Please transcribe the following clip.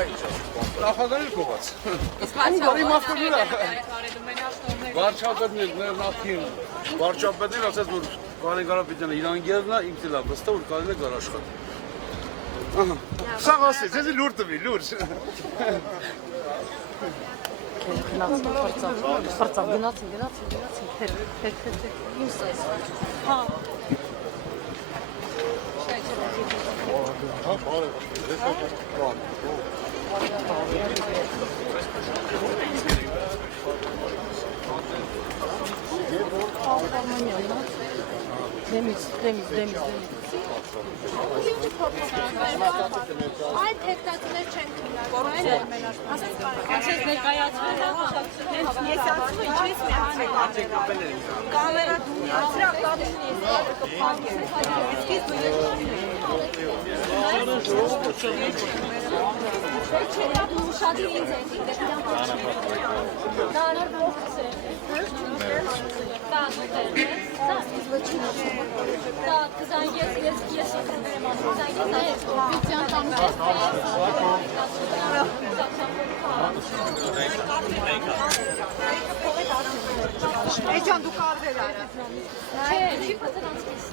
Նախագահի կողած։ Վարչապետներն նախին վարչապետին ասաց որ Վարեն Կարապետյանը իր անգերն է, ինքն էլ է վստահ որ կարելի է գար աշխատել։ Ահա։ Սա ասեց, ես լուր տվի, լուր։ Պրծավ, գնացին, ինձ այս։ Հա։ Դեմից։ Այդ հեկտատներ չեն քննարկում, Ասես ներկայացվել է, ես ասում եմ, ինչպես միացրել կամերա դուրսրակ տալիշն ես կփակել, շատ ինձ ենք դա նոր բոքս է դա Էջան դու կարվեր արա Չէ, չի պատրանցկիս